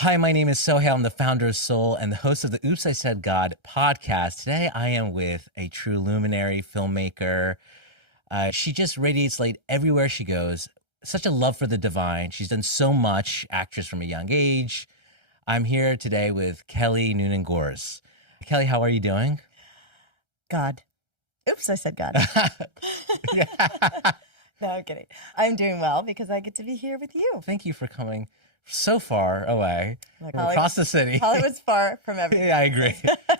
Hi, my name is Sohail. I'm the founder of Soul and the host of the Oops, I Said God podcast. Today, I am with a true luminary filmmaker. She just radiates light everywhere she goes. Such a love for the divine. She's done so much, actress from a young age. I'm here today with Kelly Noonan Gores. Kelly, how are you doing? God. Oops, I said God. Yeah. No, I'm kidding. I'm doing well because I get to be here with you. Thank you for coming so far away Like from across the city. Hollywood's far from everything. Yeah, I agree.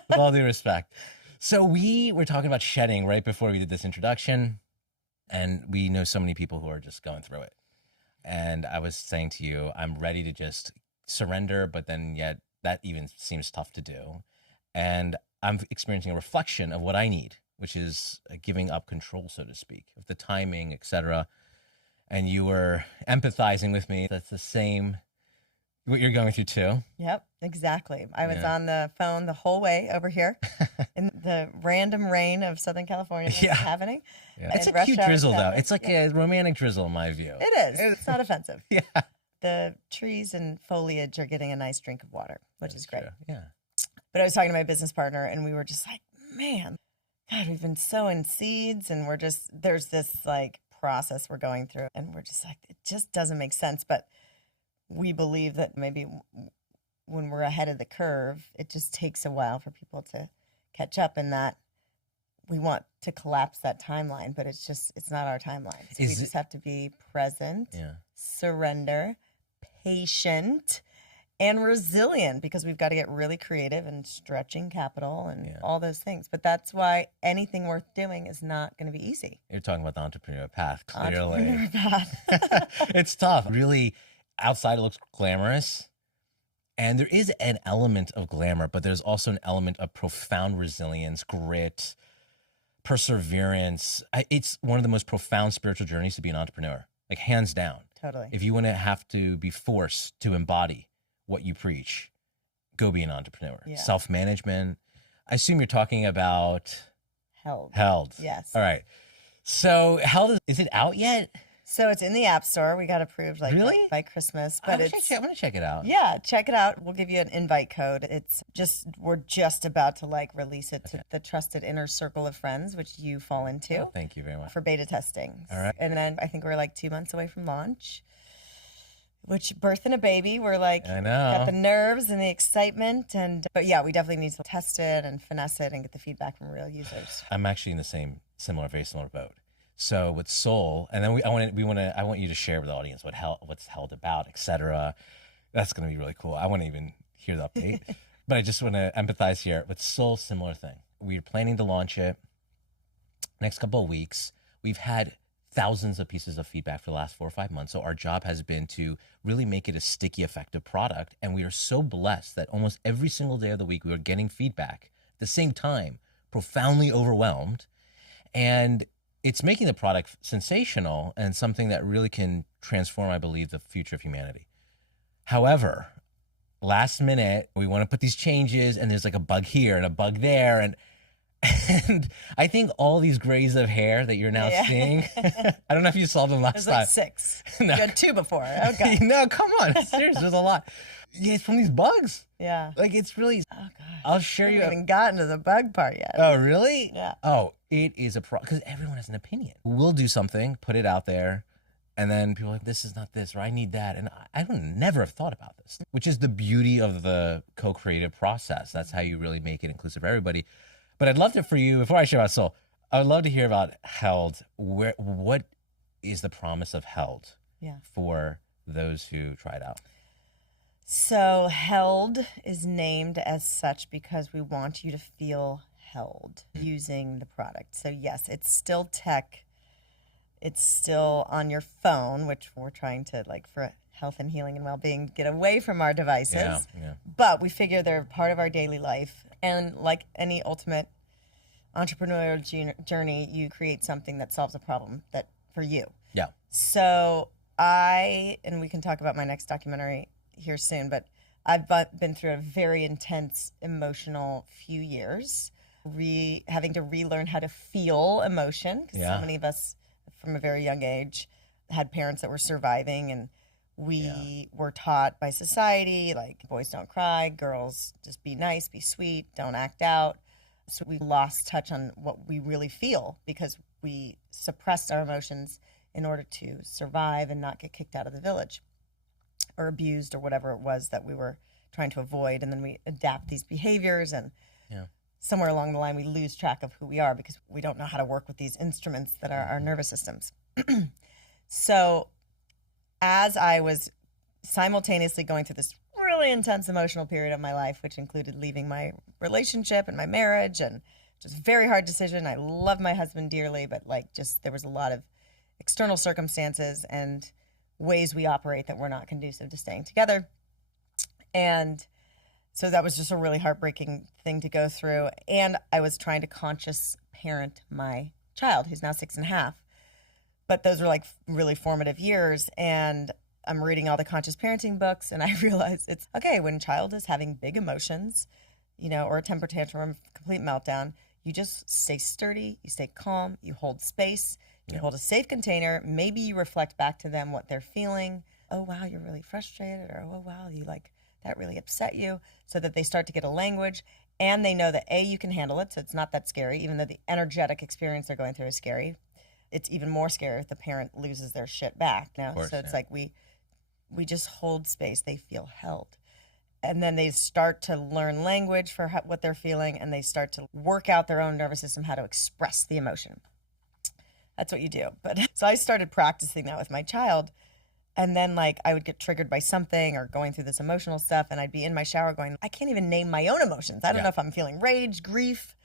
With all due respect. So we were talking about shedding right before we did this introduction, and we know so many people who are just going through it. And I was saying to you, I'm ready to just surrender, but then yet that even seems tough to do. And I'm experiencing a reflection of what I need, which is giving up control, so to speak, of the timing, etc. And you were empathizing with me. That's the same, what you're going through too. Yep, exactly. I was on the phone the whole way over here in the random rain of Southern California that's happening. Yeah. It's a cute drizzle, though. It's like a romantic drizzle in my view. It is. It's not offensive. Yeah. The trees and foliage are getting a nice drink of water, which is great. True. Yeah. But I was talking to my business partner, and we were just like, man, God, we've been sowing seeds, and there's this like process we're going through, and we're just like, it just doesn't make sense. But we believe that maybe when we're ahead of the curve, it just takes a while for people to catch up, and that we want to collapse that timeline, but it's not our timeline. So we just have to be present, surrender, patient, and resilient, because we've got to get really creative and stretching capital and all those things. But that's why anything worth doing is not going to be easy. You're talking about the entrepreneur path, clearly. Entrepreneur path. It's tough. Really, outside it looks glamorous. And there is an element of glamour, but there's also an element of profound resilience, grit, perseverance. It's one of the most profound spiritual journeys to be an entrepreneur, like hands down. Totally. If you want to have to be forced to embody what you preach, go be an entrepreneur. Yeah. Self-management. I assume you're talking about Held. Yes. All right. So Held, is it out yet? So it's in the App Store. We got approved Really? by Christmas. I'm But going to check it out. Yeah, check it out. We'll give you an invite code. We're just about to release it to the trusted inner circle of friends, which you fall into. Oh, thank you very much. For beta testing. All right. And then I think we're 2 months away from launch, which birthing a baby, we're I know. got the nerves and the excitement. But yeah, we definitely need to test it and finesse it and get the feedback from real users. I'm actually in the very similar boat. So with Soul, and then I want you to share with the audience what's Held about, etc. That's going to be really cool. I want to even hear the update, but I just want to empathize here with Soul. Similar thing. We're planning to launch it next couple of weeks. We've had thousands of pieces of feedback for the last 4 or 5 months. So our job has been to really make it a sticky, effective product. And we are so blessed that almost every single day of the week, we are getting feedback at the same time, profoundly overwhelmed. And it's making the product sensational and something that really can transform, I believe, the future of humanity. However, last minute, we want to put these changes, and there's like a bug here and a bug there. And I think all these grays of hair that you're now seeing, I don't know if you saw them last time. There's 6. No. You had 2 before. Okay. No, come on. Seriously, there's a lot. Yeah, it's from these bugs. Yeah. It's really, oh, gosh. I'll share I you. haven't even gotten to the bug part yet. Oh, really? Yeah. Oh, it is because everyone has an opinion. We'll do something, put it out there, and then people are like, this is not this, or I need that. And I would never have thought about this, which is the beauty of the co-creative process. That's how you really make it inclusive for everybody. But I'd love to, for you, before I share about Soul, I would love to hear about Held. What is the promise of Held for those who try it out? So Held is named as such because we want you to feel held using the product. So yes, it's still tech. It's still on your phone, which we're trying to, for health and healing and well-being, get away from our devices. Yeah. But we figure they're part of our daily life. And like any ultimate entrepreneurial journey, you create something that solves a problem for you. Yeah. So and we can talk about my next documentary here soon, but I've been through a very intense emotional few years, having to relearn how to feel emotion, because so many of us from a very young age had parents that were surviving, and We were taught by society, like, boys don't cry, girls just be nice, be sweet, don't act out. So we lost touch on what we really feel because we suppressed our emotions in order to survive and not get kicked out of the village or abused or whatever it was that we were trying to avoid. And then we adapt these behaviors, and somewhere along the line we lose track of who we are because we don't know how to work with these instruments that are our nervous systems. So as I was simultaneously going through this really intense emotional period of my life, which included leaving my relationship and my marriage, and just a very hard decision. I love my husband dearly, but like, just there was a lot of external circumstances and ways we operate that were not conducive to staying together. And so that was just a really heartbreaking thing to go through. And I was trying to conscious parent my child, who's now 6.5. But those were like really formative years. And I'm reading all the conscious parenting books, and I realized it's okay when child is having big emotions, or a temper tantrum, complete meltdown. You just stay sturdy, you stay calm, you hold space, you hold a safe container. Maybe you reflect back to them what they're feeling. Oh, wow, you're really frustrated, or oh, wow, that really upset you, so that they start to get a language, and they know that you can handle it, so it's not that scary, even though the energetic experience they're going through is scary. It's even more scary if the parent loses their shit back. So it's like we just hold space. They feel held. And then they start to learn language for what they're feeling, and they start to work out their own nervous system, how to express the emotion. That's what you do. But so I started practicing that with my child. And then, like, I would get triggered by something or going through this emotional stuff, and I'd be in my shower going, I can't even name my own emotions. I don't know if I'm feeling rage, grief,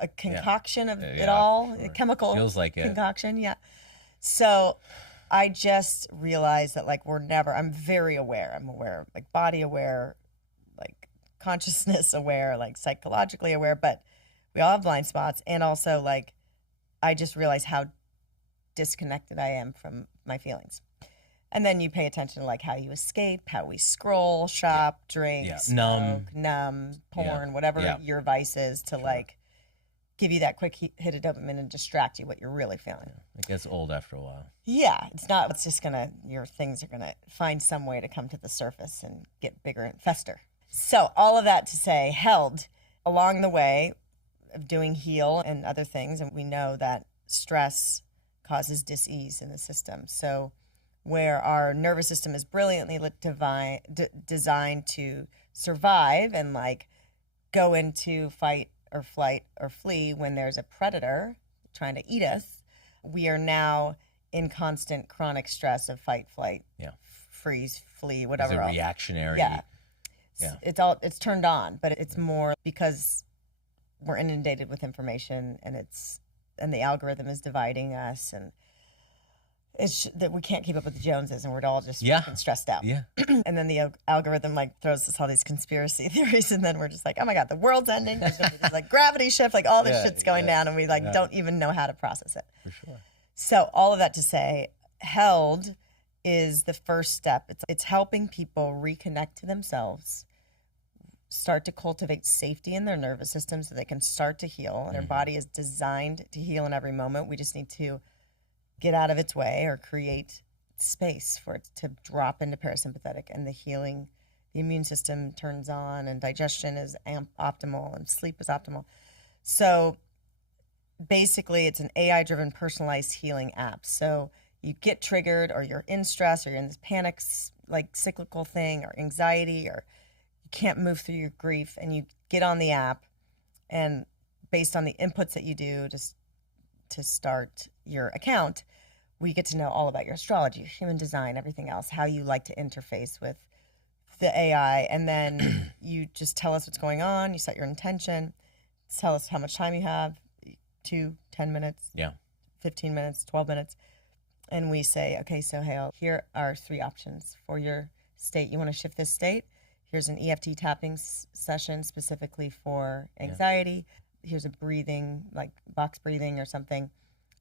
a concoction of it all, a chemical feels like concoction. Yeah. So I just realized that, like, I'm very aware. I'm aware, like, body aware, like, consciousness aware, like, psychologically aware, but we all have blind spots. And also, like, I just realized how disconnected I am from my feelings. And then you pay attention to, like, how you escape, how we scroll, shop, drink, smoke, numb, porn, whatever your vice is, to like give you that quick hit of dopamine and distract you what you're really feeling. It gets old after a while. Yeah, it's just your things are gonna find some way to come to the surface and get bigger and fester. So all of that to say, held along the way of doing heal and other things, and we know that stress causes dis-ease in the system. So where our nervous system is brilliantly designed to survive and, like, go into fight or flight or flee when there's a predator trying to eat us, we are now in constant chronic stress of fight, flight, freeze, flee, whatever. It's a reactionary. It's turned on, but it's more because we're inundated with information, and the algorithm is dividing us, and it's that we can't keep up with the Joneses, and we're all just fucking stressed out. Yeah. And then the algorithm, like, throws us all these conspiracy theories, and then we're just like, oh my God, the world's ending. There's gonna be this, like, gravity shift, like, all this shit's going down, and we don't even know how to process it. For sure. So all of that to say, held is the first step. It's helping people reconnect to themselves, start to cultivate safety in their nervous system so they can start to heal. And their body is designed to heal in every moment. We just need to get out of its way or create space for it to drop into parasympathetic, and the healing, the immune system turns on, and digestion is optimal, and sleep is optimal. So basically it's an AI-driven personalized healing app. So you get triggered, or you're in stress, or you're in this panic, like, cyclical thing, or anxiety, or you can't move through your grief, and you get on the app, and based on the inputs that you do just to start your account, we get to know all about your astrology, your human design, everything else, how you like to interface with the AI. And then you just tell us what's going on. You set your intention, tell us how much time you have, 2, 10 minutes, 15 minutes, 12 minutes. And we say, okay, so Hale, here are 3 options for your state. You want to shift this state? Here's an EFT tapping session specifically for anxiety. Here's a breathing, like box breathing or something,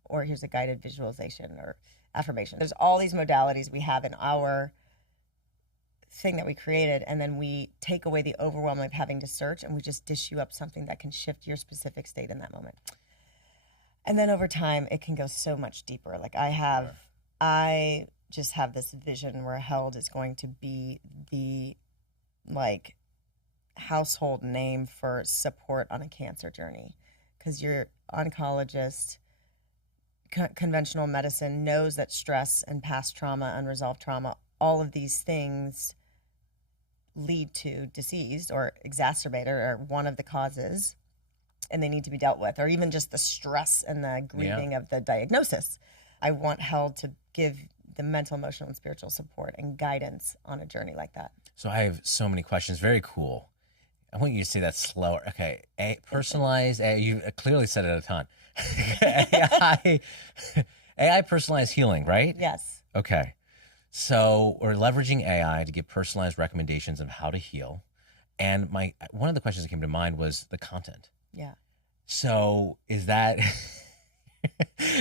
or here's a guided visualization or affirmation. There's all these modalities we have in our thing that we created, and then we take away the overwhelm of having to search, and we just dish you up something that can shift your specific state in that moment. And then over time, it can go so much deeper. Like I just have this vision where Held is going to be the like household name for support on a cancer journey, because your oncologist, conventional medicine knows that stress and past trauma, unresolved trauma, all of these things lead to disease or exacerbate or one of the causes, and they need to be dealt with, or even just the stress and the grieving of the diagnosis. I want Held to give the mental, emotional, and spiritual support and guidance on a journey like that. So I have so many questions. Very cool. I want you to say that slower. Okay. Personalized, you clearly said it a ton. AI personalized healing, right? Yes. Okay. So we're leveraging AI to give personalized recommendations of how to heal. And one of the questions that came to mind was the content. Yeah. So is that,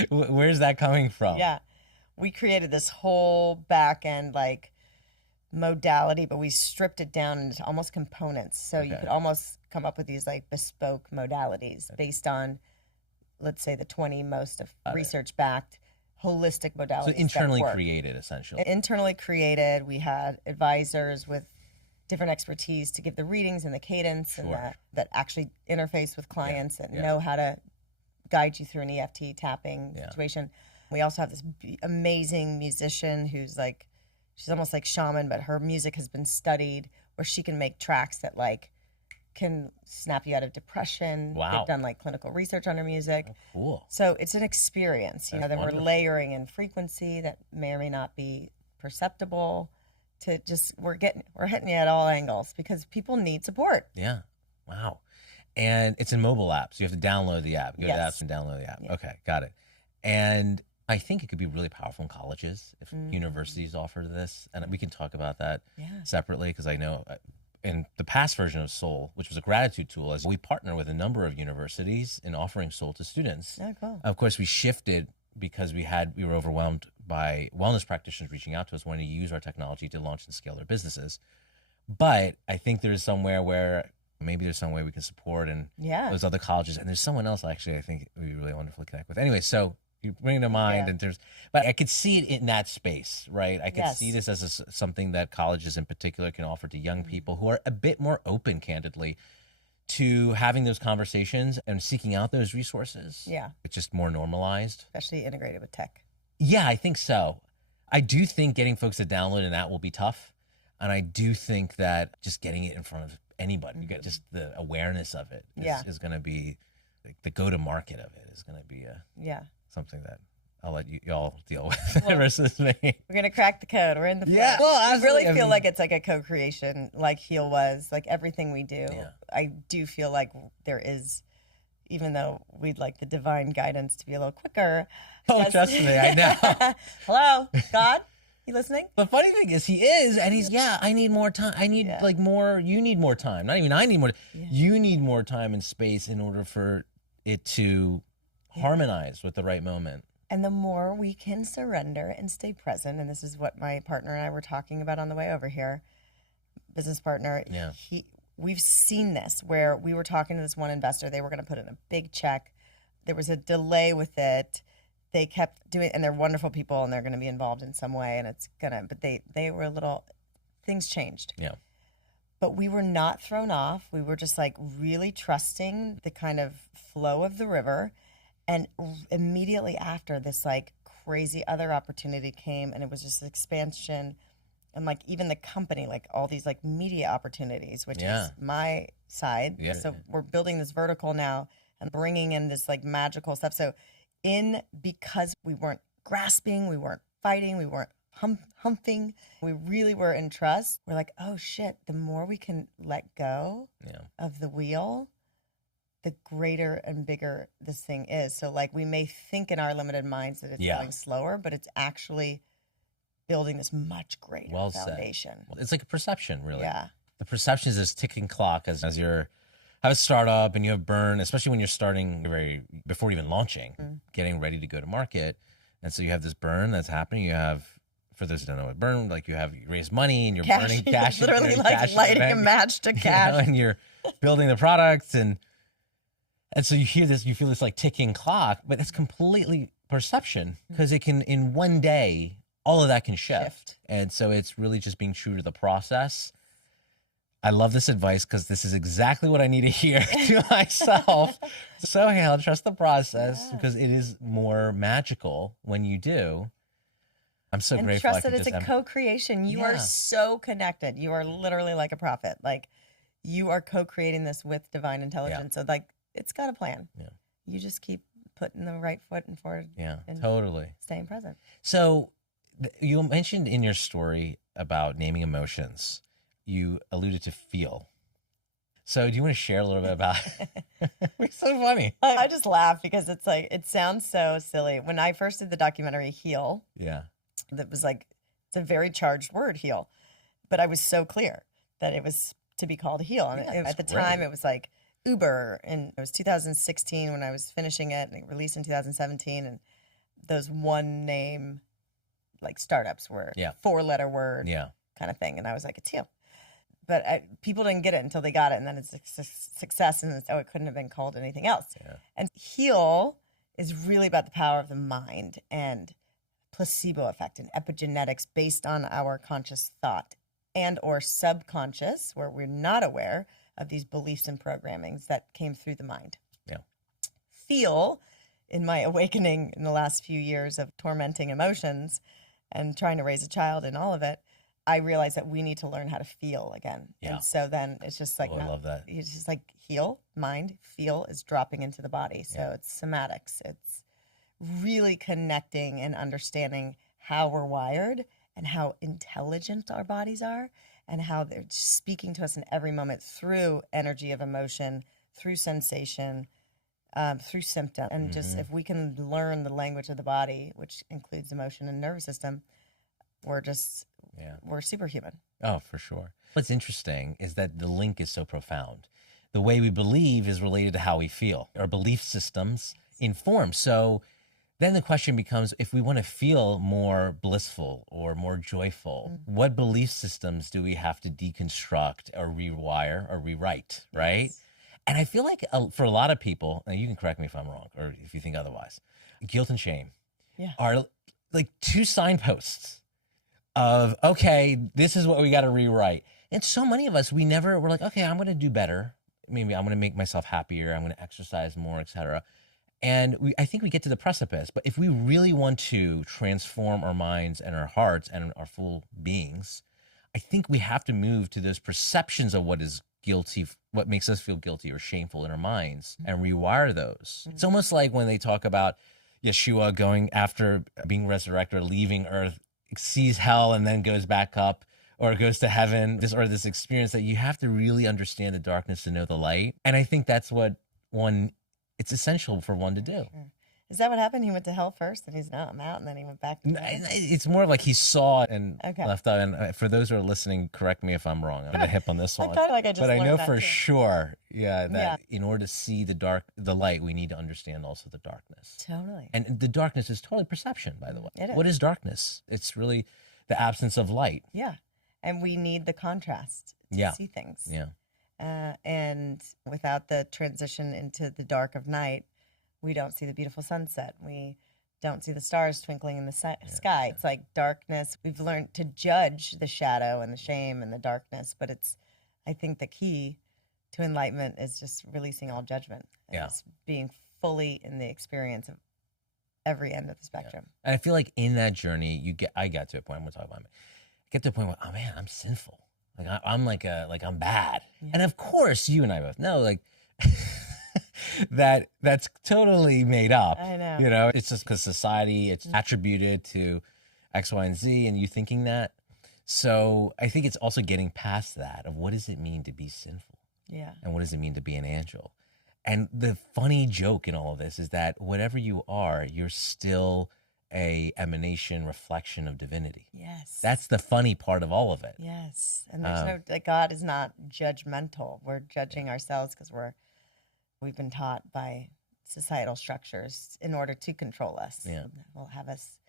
where's that coming from? Yeah. We created this whole back end like modality, but we stripped it down into almost components. So you could almost come up with these like bespoke modalities based on, let's say, the 20 most research backed holistic modalities. So internally created, essentially. Internally created. We had advisors with different expertise to give the readings and the cadence and that actually interface with clients and know how to guide you through an EFT tapping situation. We also have this amazing musician who's like, she's almost like shaman, but her music has been studied where she can make tracks that like can snap you out of depression. Wow. They've done like clinical research on her music. Oh, cool. So it's an experience, you know, then wonderful. we're layering in frequency that may or may not be perceptible to just, we're hitting you at all angles because people need support. Yeah. Wow. And it's in mobile apps. You have to download the app. Go to the apps and download the app. Yeah. Okay. Got it. And I think it could be really powerful in colleges if universities offer this. And we can talk about that separately, because I know in the past version of Soul, which was a gratitude tool, as we partner with a number of universities in offering Soul to students. Oh, cool. Of course, we shifted because we were overwhelmed by wellness practitioners reaching out to us, wanting to use our technology to launch and scale their businesses. But I think there's somewhere where maybe there's some way we can support and those other colleges. And there's someone else actually I think it would be really wonderful to connect with. Anyway, so you bring it to mind, and but I could see it in that space, right? I could see this as something that colleges in particular can offer to young people who are a bit more open, candidly, to having those conversations and seeking out those resources. Yeah. It's just more normalized. Especially integrated with tech. Yeah, I think so. I do think getting folks to download an app will be tough. And I do think that just getting it in front of anybody, you get just the awareness of it is going to be, like, the go-to-market of it is going to be something that I'll let y'all deal with versus me. We're going to crack the code. We're in the flow. Yeah. Well, I really feel like it's like a co-creation, like Heal was, like everything we do. Yeah. I do feel like there is, even though we'd like the divine guidance to be a little quicker. Oh, trust me, I know. Hello, God? You listening? The funny thing is he is, and he's, I need more time. I need like more, you need more time. Not even I need more. You need more time and space in order for it to harmonize with the right moment. And the more we can surrender and stay present, and this is what my partner and I were talking about on the way over here, business partner, we've seen this where we were talking to this one investor. They were going to put in a big check. There was a delay with it. They kept doing, and they're wonderful people, and they're going to be involved in some way, and it's going to, but they were a little, things changed. Yeah. But we were not thrown off. We were just like really trusting the kind of flow of the river. And immediately after, this like crazy other opportunity came, and it was just expansion. And like even the company, like all these like media opportunities, which is my side. Yeah. So we're building this vertical now and bringing in this like magical stuff. So because we weren't grasping, we weren't fighting, we weren't humping, we really were in trust. We're like, oh shit, the more we can let go of the wheel, the greater and bigger this thing is. So like we may think in our limited minds that it's going slower, but it's actually building this much greater foundation. Well, it's like a perception, really. Yeah. The perception is this ticking clock as you're have a startup and you have burn, especially when you're starting before even launching, getting ready to go to market. And so you have this burn that's happening. You have, for those who don't know what burn, like you raise money and you're burning cash. Literally like lighting a match to cash. You know, and you're building the product and so you feel this like ticking clock, but it's completely perception because it can, in one day, all of that can shift. Shift. And so it's really just being true to the process. I love this advice because this is exactly what I need to hear to myself. So, hey, I'll trust the process because it is more magical when you do. I'm so And grateful. trust that it's a co-creation. You are so connected. You are literally like a prophet. Like, you are co-creating this with divine intelligence. So, like, it's got a plan. Yeah. You just keep putting the right foot in forward. Yeah, and totally. Staying present. So, you mentioned in your story about naming emotions. You alluded to feel. So do you want to share a little bit about it's so funny. I just laugh because it's like, it sounds so silly. When I first did the documentary Heal, that was like, it's a very charged word, heal. But I was so clear that it was to be called Heal. And at the time, it was like Uber. And it was 2016 when I was finishing it, and it released in 2017. And those one name, like, startups were 4-letter word kind of thing. And I was like, it's Heal. But people didn't get it until they got it, and then it's a success, and so it couldn't have been called anything else. And Heal is really about the power of the mind and placebo effect and epigenetics based on our conscious thought and or subconscious, where we're not aware of these beliefs and programmings that came through the mind. Feel, in my awakening in the last few years of tormenting emotions and trying to raise a child and all of it, I realized that we need to learn how to feel again. And so then it's just like, I love that. It's just like heal, mind, feel is dropping into the body. So it's somatics. It's really connecting and understanding how we're wired and how intelligent our bodies are and how they're speaking to us in every moment through energy of emotion, through sensation, through symptom. And just if we can learn the language of the body, which includes emotion and nervous system, we're superhuman. Oh, for sure. What's interesting is that the link is so profound. The way we believe is related to how we feel. Our belief systems inform. So then the question becomes, if we want to feel more blissful or more joyful, what belief systems do we have to deconstruct or rewire or rewrite, right? And I feel like for a lot of people, and you can correct me if I'm wrong or if you think otherwise, guilt and shame are like two signposts of, okay, this is what we got to rewrite. And so many of us, we're like, okay, I'm going to do better. Maybe I'm going to make myself happier. I'm going to exercise more, etc. And I think we get to the precipice. But if we really want to transform our minds and our hearts and our full beings, I think we have to move to those perceptions of what is guilty, what makes us feel guilty or shameful in our minds, and rewire those. It's almost like when they talk about Yeshua going after being resurrected or leaving earth, sees hell and then goes back up or goes to heaven, this experience that you have to really understand the darkness to know the light. And I think that's what it's essential for one to do. Is that what happened? He went to hell first and he's no, I'm out, and then he went back to heaven? It's more of like he saw and left out. And for those who are listening, correct me if I'm wrong. I'm gonna hip on this one. But I know for sure, that in order to see the light, we need to understand also the darkness. Totally. And the darkness is totally perception, by the way. It is. What is darkness? It's really the absence of light. Yeah. And we need the contrast to see things. Yeah. And without the transition into the dark of night, we don't see the beautiful sunset. We don't see the stars twinkling in the sky. It's like darkness. We've learned to judge the shadow and the shame and the darkness, but I think the key to enlightenment is just releasing all judgment. And just being fully in the experience of every end of the spectrum. And I feel like in that journey, I got to a point, I'm going to talk about it. I get to a point where, oh man, I'm sinful. Like I'm I'm bad. Yeah. And of course, you and I both know, like, that's totally made up. I know. You know, it's just because society, it's attributed to X, Y, and Z, and you thinking that. So I think it's also getting past that of what does it mean to be sinful? Yeah. And what does it mean to be an angel? And the funny joke in all of this is that whatever you are, you're still a emanation, reflection of divinity. Yes. That's the funny part of all of it. Yes. And there's God is not judgmental. We're judging ourselves because we've been taught by societal structures in order to control us. Yeah. Will have us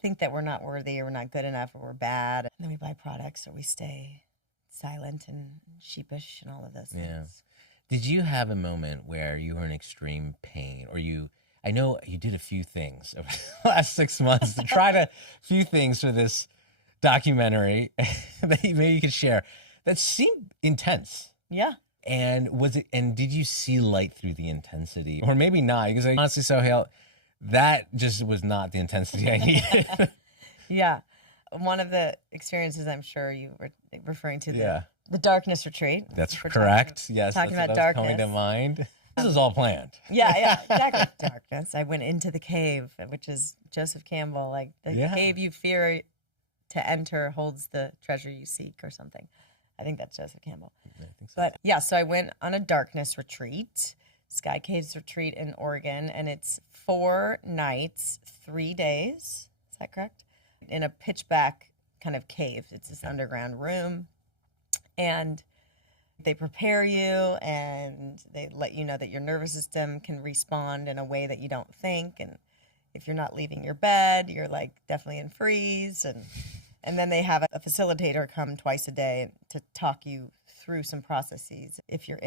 think that we're not worthy or we're not good enough or we're bad. And then we buy products or we stay silent and sheepish and all of those things. Did you have a moment where you were in extreme pain or I know you did a few things over the last 6 months to try to few things for this documentary that maybe you could share that seemed intense. Yeah. And did you see light through the intensity? Or maybe not, because honestly, Sohail, that just was not the intensity I needed. Yeah. One of the experiences I'm sure you were referring to, Yeah. the darkness retreat. That's We're correct. Yes, talking that's about what was coming darkness. to mind. This is all planned. Yeah, exactly. Darkness. I went into the cave, which is Joseph Campbell, like the cave you fear to enter holds the treasure you seek or something. I think that's Joseph Campbell. I think so. But yeah, so I went on a darkness retreat, Sky Caves retreat in Oregon, and it's 4 nights, 3 days. Is that correct? In a pitch black kind of cave. It's this underground room. And they prepare you and they let you know that your nervous system can respond in a way that you don't think. And if you're not leaving your bed, you're like definitely in freeze. And then they have a facilitator come twice a day to talk you through some processes. If you're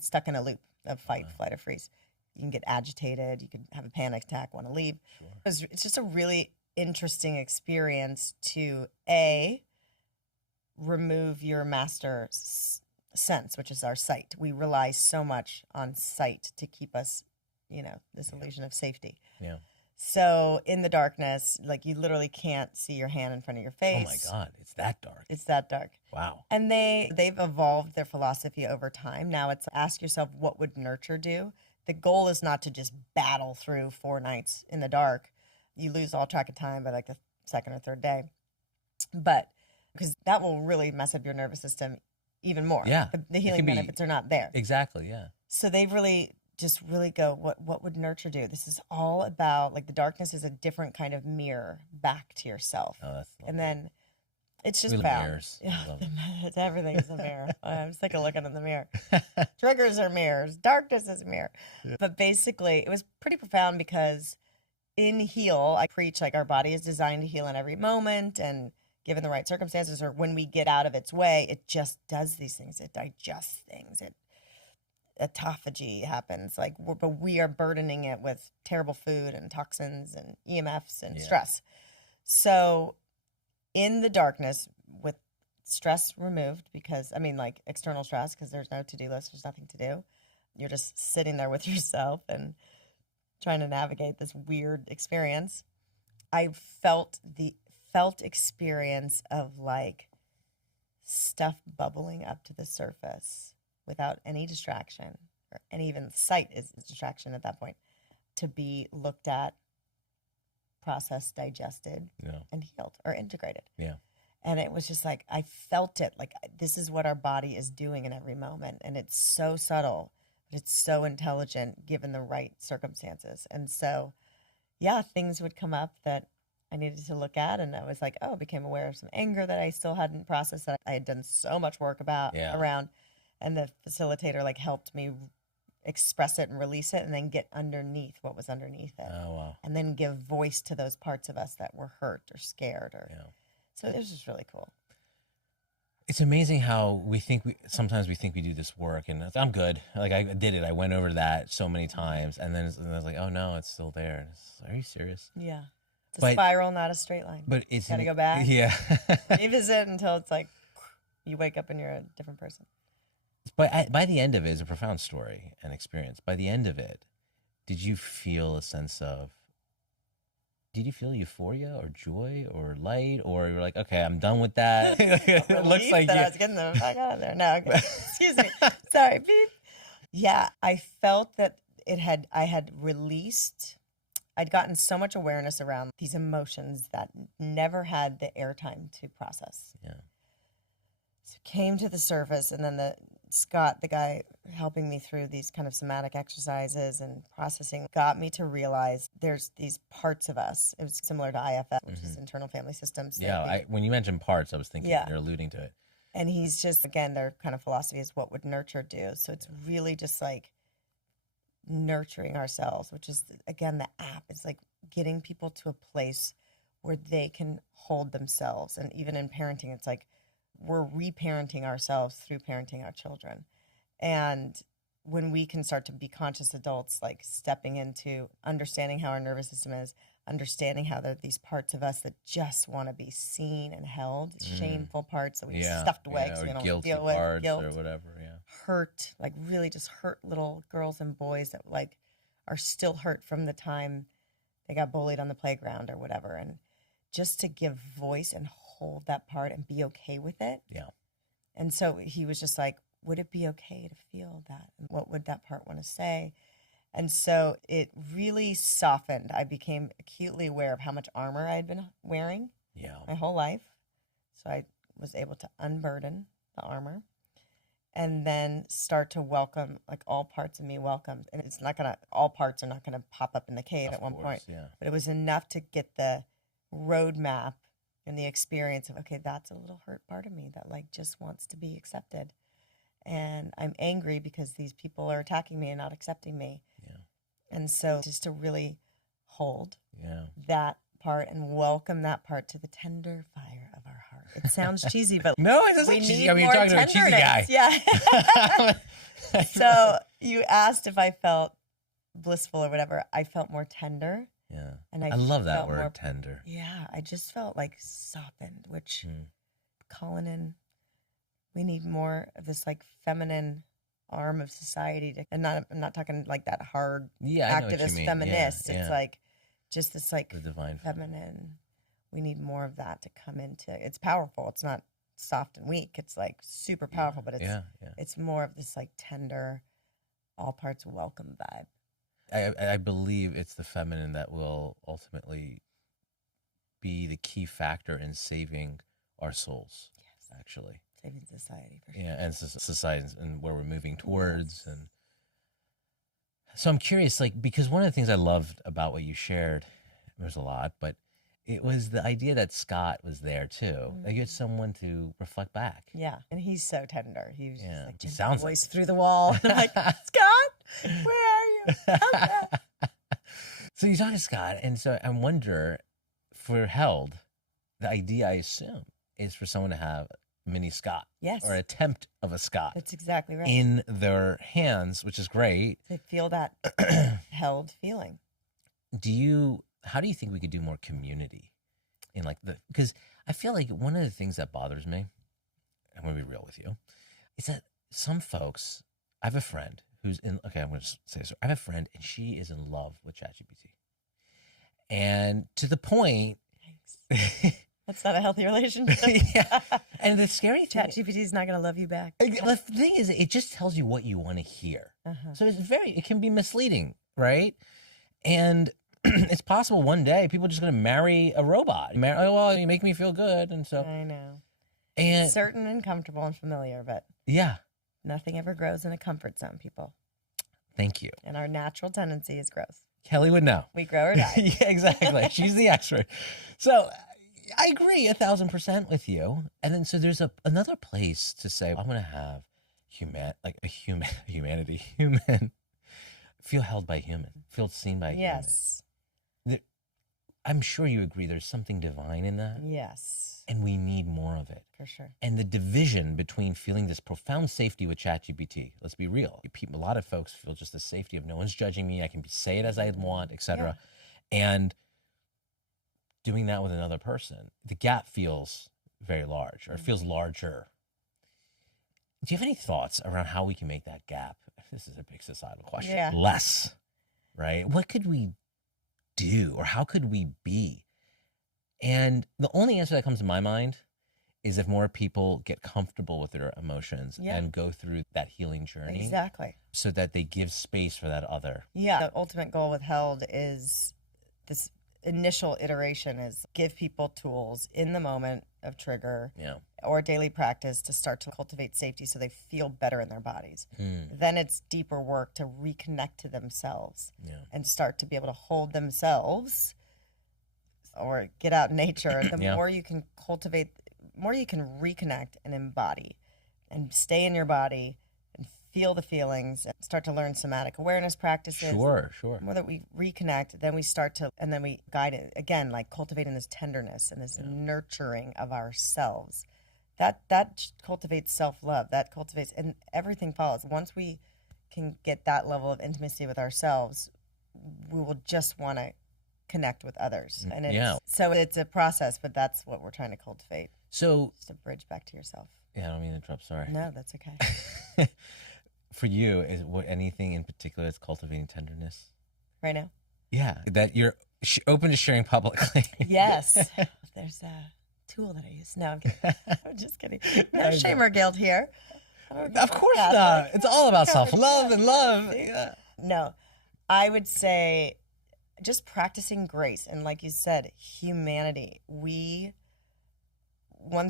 stuck in a loop of fight, flight, or freeze, you can get agitated. You could have a panic attack, want to leave. Sure. It's just a really interesting experience to remove your master sense, which is our sight. We rely so much on sight to keep us, this illusion of safety. Yeah. So in the darkness, like you literally can't see your hand in front of your face. Oh my God, it's that dark. It's that dark. Wow. And they've evolved their philosophy over time. Now it's ask yourself, what would nurture do? The goal is not to just battle through 4 nights in the dark. You lose all track of time by like the second or third day. But because that will really mess up your nervous system even more. Yeah. The healing benefits are not there. Exactly, yeah. So they've really go, what would nurture do? This is all about, like, the darkness is a different kind of mirror back to yourself. Oh, that's lovely. And then it's just We love about mirrors. Yeah, everything is a mirror. I'm sick of looking in the mirror. Triggers are mirrors. Darkness is a mirror. Yeah. But basically, it was pretty profound because in Heal, I preach like our body is designed to heal in every moment, and given the right circumstances or when we get out of its way, it just does these things. It digests things. Autophagy happens, but we are burdening it with terrible food and toxins and EMFs and stress. So in the darkness, with stress removed, because external stress, because there's no to-do list, there's nothing to do. You're just sitting there with yourself and trying to navigate this weird experience. I felt experience of like stuff bubbling up to the surface without any distraction, or any even sight is a distraction at that point, to be looked at, processed, digested, and healed or integrated. Yeah. And it was just like, I felt it. Like, this is what our body is doing in every moment. And it's so subtle, but it's so intelligent given the right circumstances. And so, things would come up that I needed to look at, and I was like, became aware of some anger that I still hadn't processed, that I had done so much work around. And the facilitator helped me express it and release it, and then get underneath what was underneath it. Oh, wow. And then give voice to those parts of us that were hurt or scared. So it was just really cool. It's amazing how sometimes we think we do this work, and I'm good. Like, I did it. I went over that so many times, and then I was like, oh no, it's still there. Are you serious? Yeah. It's a spiral, not a straight line. But it's gotta go back. Yeah. Revisit until it's like you wake up and you're a different person. But by the end of it, it's a profound story and experience. By the end of it, did you feel euphoria or joy or light, or you were like, okay, I'm done with that? It looks like I was getting the fuck out of there. No, okay. Excuse me. Sorry, beep. Yeah, I felt that I had released. I'd gotten so much awareness around these emotions that never had the airtime to process. Yeah. So it came to the surface, and then Scott, the guy helping me through these kind of somatic exercises and processing, got me to realize there's these parts of us. It was similar to IFS, which is internal family systems. Yeah, when you mentioned parts, I was thinking you're alluding to it. And he's just, again, their kind of philosophy is what would nurture do. So it's really just like nurturing ourselves, which is, again, the app. It's like getting people to a place where they can hold themselves. And even in parenting, it's like we're reparenting ourselves through parenting our children. And when we can start to be conscious adults, like stepping into understanding how our nervous system is, understanding how there are these parts of us that just want to be seen and held, shameful parts that we stuffed away because we don't want to deal with, guilt or whatever, hurt, like really just hurt little girls and boys that like are still hurt from the time they got bullied on the playground or whatever, and just to give voice and hold that part and be okay with it. Yeah. And so he was just like, would it be okay to feel that? And what would that part want to say? And so it really softened. I became acutely aware of how much armor I had been wearing my whole life. So I was able to unburden the armor and then start to welcome, like all parts of me welcomed. And it's not going to, all parts are not going to pop up in the cave at one point. Yeah. But it was enough to get the roadmap and the experience of, okay, that's a little hurt part of me that like just wants to be accepted. And I'm angry because these people are attacking me and not accepting me. Yeah. And so just to really hold Yeah. that part and welcome that part to the tender fire of our heart. It sounds cheesy, but No, it doesn't. we Cheesy. need I mean, more you're talking to a cheesy guy. Yeah. So you asked if I felt blissful or whatever. I felt more tender. Yeah. And I love that felt word, more, tender. Yeah. I just felt like softened, which calling in, we need more of this like feminine arm of society to, and not, I'm not talking like that hard activist feminist. Yeah. It's like just this like the divine feminine. We need more of that to come into. It's powerful. It's not soft and weak. It's like super powerful, but it's more of this like tender, all parts welcome vibe. I believe it's the feminine that will ultimately be the key factor in saving our souls. Yes. Actually. Saving society, for sure. Yeah, and society and where we're moving towards. Yes. And so I'm curious, like, because one of the things I loved about what you shared, there's a lot, but it was the idea that Scott was there too. Like you had someone to reflect back. Yeah, and he's so tender. He was just like, he sounds voice like through the wall. And I'm like, Scott, where are you? So you talk to Scott, and so I wonder, for Held, the idea I assume is for someone to have mini Scott. Yes. Or attempt of a Scott. That's exactly right. In their hands, which is great. To feel that held feeling. How do you think we could do more community in like because I feel like one of the things that bothers me, I'm going to be real with you, is that some folks, I have a friend who's I'm going to say this. I have a friend and she is in love with ChatGPT. And to the point. Thanks. That's not a healthy relationship. Yeah. And the scary thing. ChatGPT is not going to love you back. The thing is, it just tells you what you want to hear. So it can be misleading, right? And it's possible one day people are just going to marry a robot. Oh, well, you make me feel good. And so. I know. And certain and comfortable and familiar, but. Yeah. Nothing ever grows in a comfort zone, people. Thank you. And our natural tendency is growth. Kelly would know. We grow or die. Yeah, exactly. She's the expert. So I agree 1,000% with you. And then so there's another place to say, I want to have human feel held by human, feel seen by human. Yes. I'm sure you agree there's something divine in that. Yes. And we need more of it. For sure. And the division between feeling this profound safety with ChatGPT, let's be real. A lot of folks feel just the safety of no one's judging me. I can say it as I want, etc. Yeah. And doing that with another person, the gap feels very large, or it feels larger. Do you have any thoughts around how we can make that gap? This is a big societal question. Yeah. Less, right? What could we do, or how could we be? And the only answer that comes to my mind is if more people get comfortable with their emotions and go through that healing journey. Exactly. So that they give space for that other. Yeah. The ultimate goal with Held is this initial iteration is give people tools in the moment of trigger or daily practice to start to cultivate safety so they feel better in their bodies. Then it's deeper work to reconnect to themselves and start to be able to hold themselves or get out in nature. The more you can cultivate, more you can reconnect and embody and stay in your body and feel the feelings and start to learn somatic awareness practices. Sure. The more that we reconnect, then we start to, and then we guide it again, like cultivating this tenderness and this nurturing of ourselves. That cultivates self-love. That cultivates, and everything follows. Once we can get that level of intimacy with ourselves, we will just want to connect with others. And so it's a process, but that's what we're trying to cultivate. So just a bridge back to yourself. Yeah, I don't mean to interrupt. Sorry. No, that's okay. For you, is what anything in particular that's cultivating tenderness right now? Yeah, that you're open to sharing publicly. Yes. There's a tool that I use. No, I'm kidding. I'm just kidding. No shame or guilt here. Of course not. It's all about self-love and love. Yeah. No, I would say just practicing grace. And like you said, humanity. One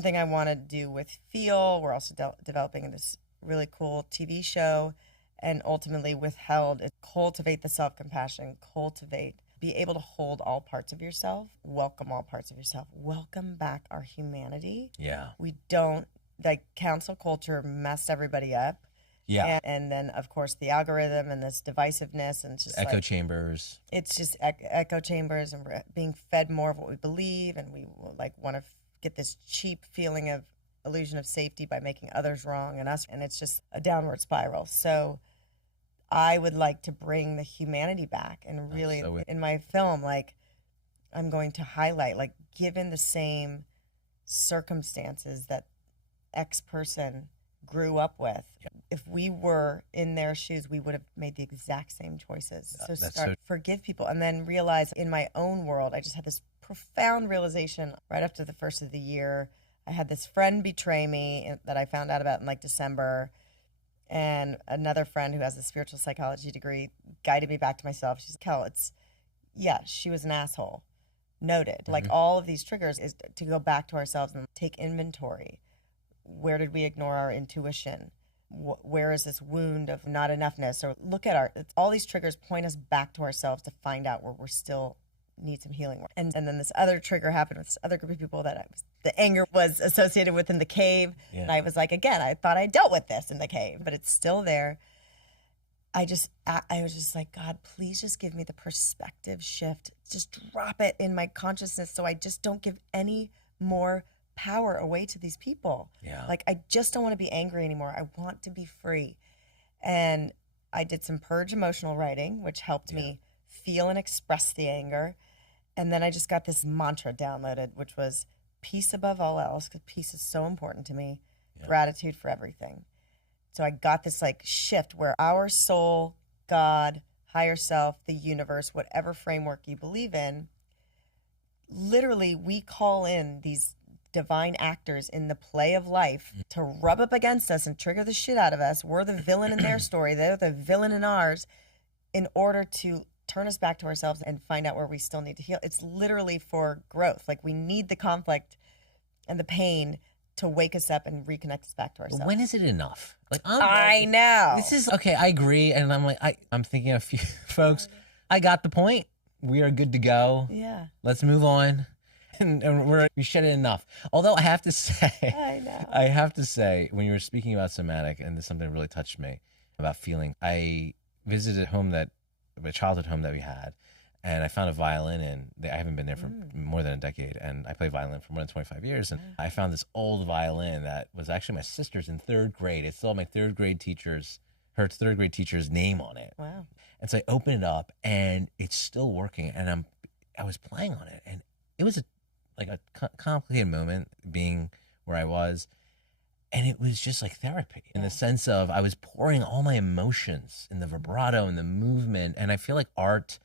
thing I want to do with Feel, we're also developing this really cool TV show, and ultimately with Held, is cultivate the self-compassion, be able to hold all parts of yourself, welcome all parts of yourself, welcome back our humanity. Yeah. We don't, like, cancel culture messed everybody up. Yeah. And then, of course, the algorithm and this divisiveness and just echo chambers. It's just echo chambers, and we're being fed more of what we believe, and we want to get this cheap feeling of illusion of safety by making others wrong and us, and it's just a downward spiral. So I would like to bring the humanity back, and really in my film, I'm going to highlight, given the same circumstances that X person grew up with, if we were in their shoes, we would have made the exact same choices. So forgive people, and then realize in my own world, I just had this profound realization right after the first of the year. I had this friend betray me that I found out about in December, and another friend who has a spiritual psychology degree guided me back to myself. She's like, Kel, she was an asshole. Noted. Mm-hmm. All of these triggers is to go back to ourselves and take inventory. Where did we ignore our intuition? Where is this wound of not enoughness? Or look at all these triggers point us back to ourselves to find out where we're still need some healing work. And then this other trigger happened with this other group of people that the anger was associated with in the cave. Yeah. And I was like, again, I thought I dealt with this in the cave, but it's still there. I was just like, God, please just give me the perspective shift. Just drop it in my consciousness so I just don't give any more power away to these people. Yeah. I just don't want to be angry anymore. I want to be free. And I did some purge emotional writing, which helped me feel and express the anger. And then I just got this mantra downloaded, which was peace above all else, because peace is so important to me. Yeah. Gratitude for everything. So I got this shift where our soul, God, higher self, the universe, whatever framework you believe in, literally we call in these divine actors in the play of life to rub up against us and trigger the shit out of us. We're the villain in their story. They're the villain in ours, in order to turn us back to ourselves and find out where we still need to heal. It's literally for growth. We need the conflict and the pain to wake us up and reconnect us back to ourselves. When is it enough? I know. This is okay. I agree, and I'm thinking of a few folks. I got the point. We are good to go. Yeah. Let's move on, and we shed it enough. Although I have to say, when you were speaking about somatic, and this is something that really touched me about feeling. I visited a childhood home that we had, and I found a violin, and I haven't been there for more than a decade, and I played violin for more than 25 years, and I found this old violin that was actually my sister's in third grade. It still had my third grade teacher's name on it. Wow. And so I opened it up, and it's still working, and I was playing on it, and it was a complicated moment being where I was. And it was just like therapy in the sense of I was pouring all my emotions in the vibrato and the movement. And I feel like art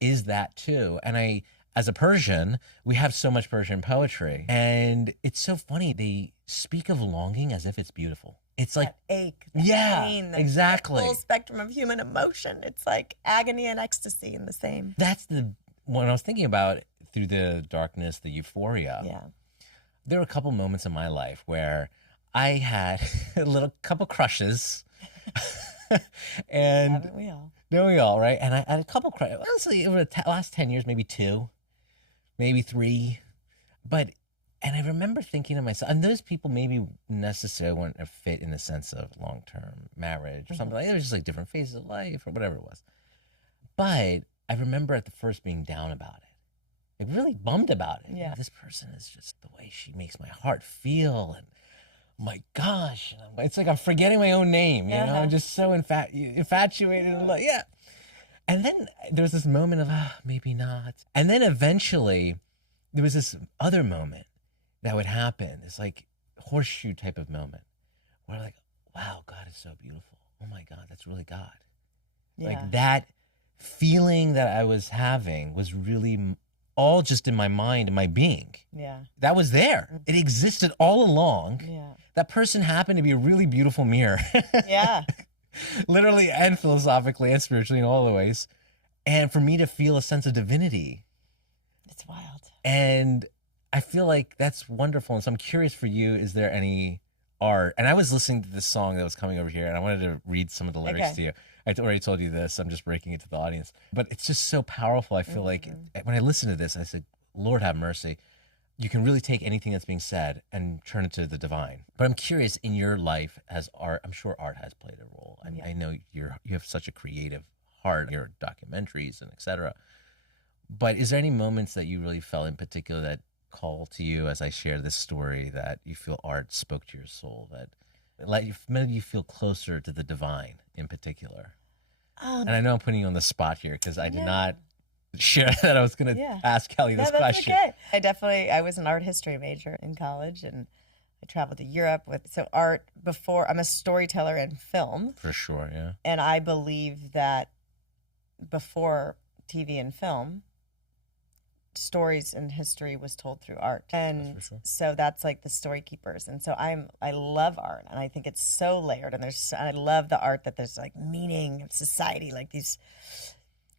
is that too. And as a Persian, we have so much Persian poetry. And it's so funny. They speak of longing as if it's beautiful. It's like that ache, that pain, exactly. The full spectrum of human emotion. It's like agony and ecstasy in the same. That's when I was thinking about through the darkness, the euphoria. Yeah. There were a couple moments in my life where I had a couple crushes, and haven't we all? Don't we all, right? And I had a couple crushes. Honestly, over the last 10 years, maybe 2, maybe 3. And I remember thinking to myself, and those people maybe necessarily weren't a fit in the sense of long-term marriage or something. It was just different phases of life or whatever it was. But I remember at the first being down about it. Really bummed about it. Yeah. This person is just the way she makes my heart feel, and my gosh, it's like I'm forgetting my own name, you know? I'm just so infatuated and like, yeah. And then there was this moment of, maybe not. And then eventually there was this other moment that would happen. It's like horseshoe type of moment where I'm like, wow, God is so beautiful. Oh my God, that's really God. Yeah. Like that feeling that I was having was really all just in my mind and my being. Yeah. That was there. It existed all along. Yeah. That person happened to be a really beautiful mirror. Yeah. Literally and philosophically and spiritually in all the ways. And for me to feel a sense of divinity. It's wild. And I feel like that's wonderful. And so I'm curious for you, is there any art? And I was listening to this song that was coming over here, and I wanted to read some of the lyrics to you. I already told you this. I'm just breaking it to the audience. But it's just so powerful. I feel like when I listen to this, I said, Lord have mercy. You can really take anything that's being said and turn it to the divine. But I'm curious, in your life as art, I'm sure art has played a role. I know you have such a creative heart, your documentaries and etc. But is there any moments that you really felt in particular that call to you as I share this story, that you feel art spoke to your soul, that made you feel closer to the divine in particular? And I know I'm putting you on the spot here because I did not share that I was going to ask Kelly this question. Okay. I was an art history major in college, and I traveled to Europe so art before. I'm a storyteller in film. For sure, yeah. And I believe that before TV and film, stories and history was told through art. And so that's like the story keepers. And so I love art, and I think it's so layered, and I love the art that there's like meaning of society, like these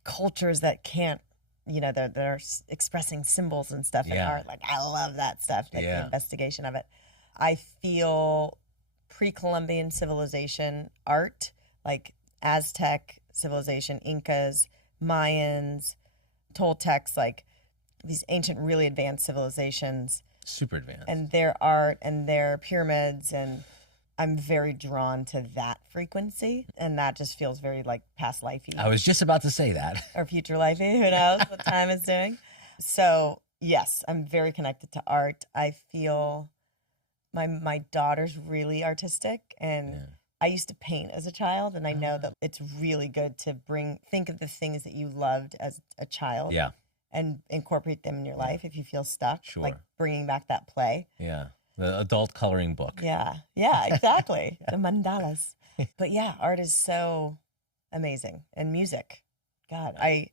cultures that can't, they're expressing symbols and stuff in art. Like I love that stuff, like the investigation of it. I feel pre-Columbian civilization art, like Aztec civilization, Incas, Mayans, Toltecs, like these ancient, really advanced civilizations. Super advanced. And their art and their pyramids, and I'm very drawn to that frequency, and that just feels very like past lifey. I was just about to say that. Or future lifey, who knows what time is doing. So yes, I'm very connected to art. I feel my daughter's really artistic, and I used to paint as a child, and I know that it's really good to think of the things that you loved as a child. Yeah. And incorporate them in your life if you feel stuck. Sure. Like bringing back that play. Yeah. The adult coloring book. Yeah. Yeah, exactly. The mandalas. But yeah, art is so amazing. And music. God, I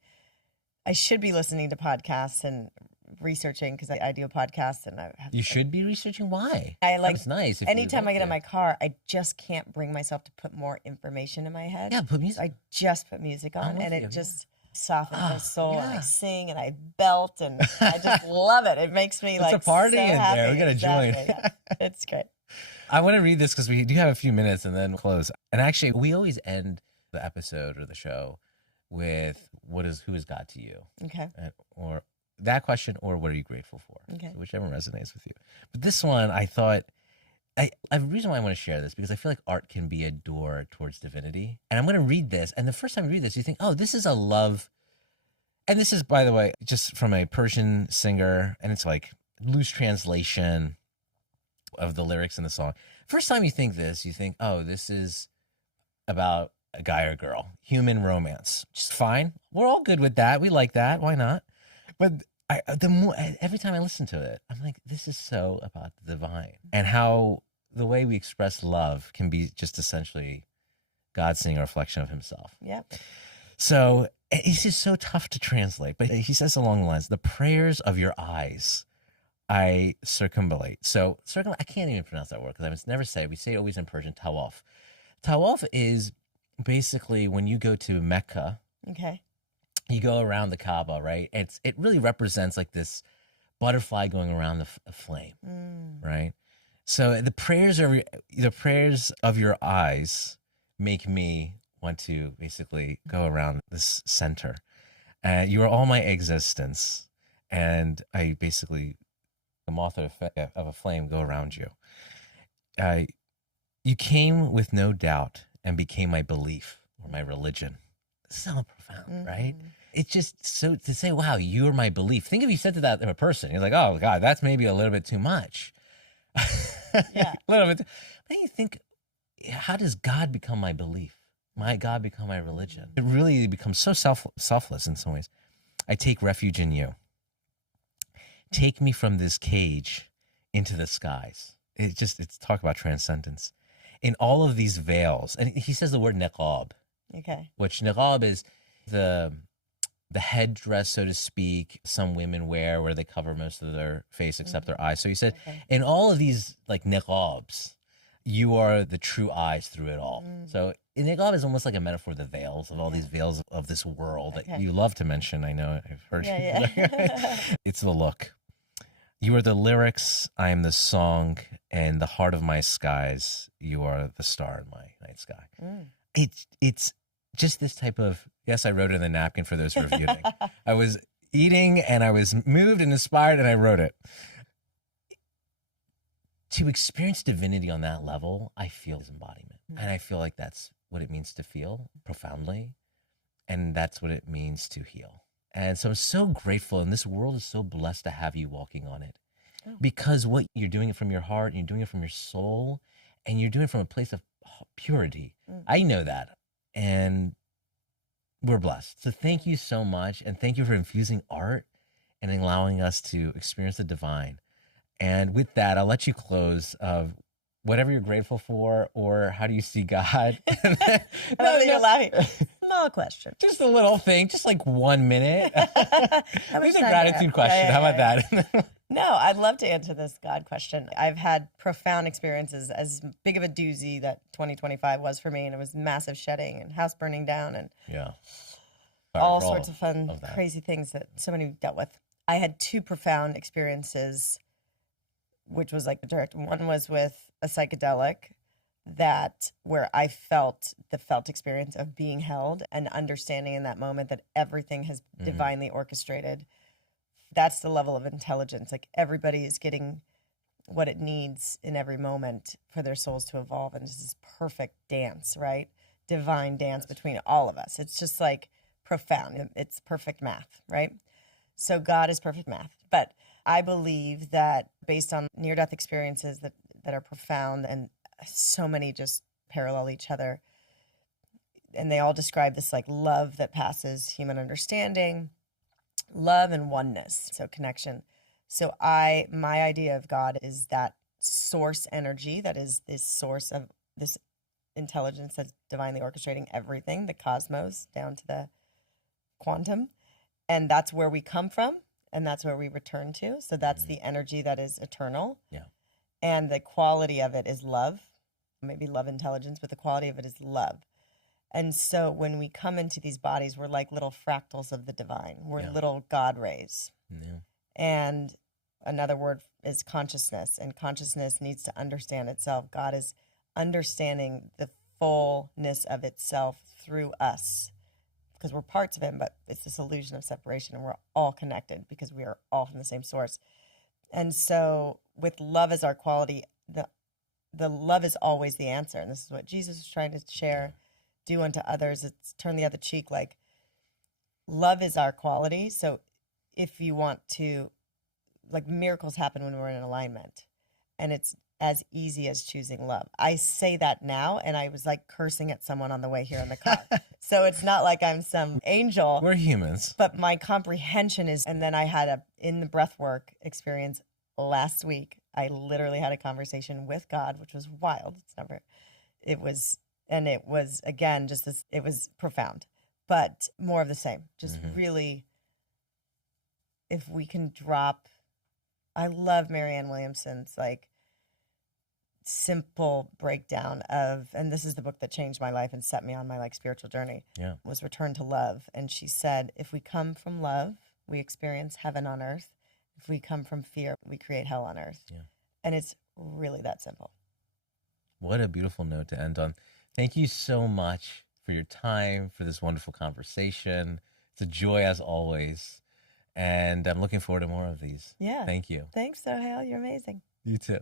should be listening to podcasts and researching, because I do a podcast, and You should be researching. Why? It's nice. Anytime I get in my car, I just can't bring myself to put more information in my head. Yeah, put music. I just put music on, and it just softens my soul, and I sing and I belt, and I just love it. It makes me it's a party so in happy. there. We gotta join. Yeah. It's great. I want to read this because we do have a few minutes and then we'll close. And actually, we always end the episode or the show with who is God to you? Okay. Or that question, or what are you grateful for? Okay. So whichever resonates with you. But this one, I thought, the reason why I want to share this, because I feel like art can be a door towards divinity. And I'm going to read this. And the first time you read this, you think, oh, this is a love. And this is, by the way, just from a Persian singer. And it's like loose translation of the lyrics in the song. First time you think this, you think, oh, this is about a guy or girl, human romance. Just fine. We're all good with that. We like that. Why not? But every time I listen to it, I'm like, this is so about the divine, and how the way we express love can be just essentially God seeing a reflection of himself. Yep. So it's just so tough to translate, but he says along the lines, the prayers of your eyes I circumambulate. So I can't even pronounce that word because I've never said it. We say it always in Persian, tawaf. Tawaf is basically when you go to Mecca. Okay. You go around the Kaaba, right? It really represents like this butterfly going around the flame, right? So the prayers of your eyes make me want to basically go around this center. You are all my existence, and I basically, the moth of a flame, go around you. You came with no doubt and became my belief or my religion. So profound, right? It's just so to say, wow, you're my belief. Think if you said to that in a person, you're like, oh God, that's maybe a little bit too much. Yeah. Little bit. Then you think, how does God become my belief? My God become my religion? It really becomes so selfless in some ways. I take refuge in you. Take me from this cage into the skies. It's talk about transcendence. In all of these veils, and he says the word niqab, Okay. which niqab is the headdress, so to speak, some women wear where they cover most of their face except their eyes. So he said, Okay. in all of these like niqabs, you are the true eyes through it all. So niqab is almost like a metaphor of the veils, of all these veils of this world that you love to mention. I know I've heard you. Yeah. It's the look. You are the lyrics, I am the song, and the heart of my skies. You are the star in my night sky. It's just this type of, yes, I wrote it in the napkin for those reviewing. I was eating and I was moved and inspired and I wrote it. To experience divinity on that level, I feel is embodiment. And I feel like that's what it means to feel profoundly. And that's what it means to heal. And so I'm so grateful, and this world is so blessed to have you walking on it. Because what you're doing it from your heart, and you're doing it from your soul, and you're doing it from a place of purity. I know that. And we're blessed. So thank you so much. And thank you for infusing art and allowing us to experience the divine. And with that, I'll let you close of whatever you're grateful for, or how do you see God? You're laughing. Small question. Just a little thing, just like 1 minute. It's a time gratitude question. How about that? No, I'd love to answer this God question. I've had profound experiences, as big of a doozy that 2025 was for me, and it was massive shedding and house burning down and all sorts of fun, crazy things that so many dealt with. I had two profound experiences, which was like direct. One was with a psychedelic where I felt the felt experience of being held and understanding in that moment that everything has divinely orchestrated. That's the level of intelligence. Like everybody is getting what it needs in every moment for their souls to evolve. And this is perfect dance, right? Divine dance between all of us. It's just like profound. It's perfect math, right? So God is perfect math. But I believe that based on near-death experiences that are profound, and so many just parallel each other, and they all describe this like love that passes human understanding, love and oneness, so connection. So my idea of God is that source energy that is this source of this intelligence that's divinely orchestrating everything, the cosmos down to the quantum. And that's where we come from, and that's where we return to. So that's the energy that is eternal. Yeah. And the quality of it is love. Maybe love intelligence, but the quality of it is love. And so when we come into these bodies, we're like little fractals of the divine. We're little God rays. Yeah. And another word is consciousness, and consciousness needs to understand itself. God is understanding the fullness of itself through us, because we're parts of him, but it's this illusion of separation, and we're all connected because we are all from the same source. And so with love as our quality, the love is always the answer. And this is what Jesus was trying to share. Do unto others, it's turn the other cheek. Like, love is our quality. So if you want to, like, miracles happen when we're in alignment, and it's as easy as choosing love. I say that now, and I was like cursing at someone on the way here in the car. So it's not like I'm some angel. We're humans. But my comprehension is, and then I had in the breathwork experience last week, I literally had a conversation with God, which was wild. It was, again, just this, it was profound, but more of the same. Just really, if we can drop, I love Marianne Williamson's like simple breakdown of, and this is the book that changed my life and set me on my like spiritual journey, was Return to Love. And she said, if we come from love, we experience heaven on earth. If we come from fear, we create hell on earth. Yeah. And it's really that simple. What a beautiful note to end on. Thank you so much for your time, for this wonderful conversation. It's a joy as always. And I'm looking forward to more of these. Yeah. Thank you. Thanks, Sohail. You're amazing. You too.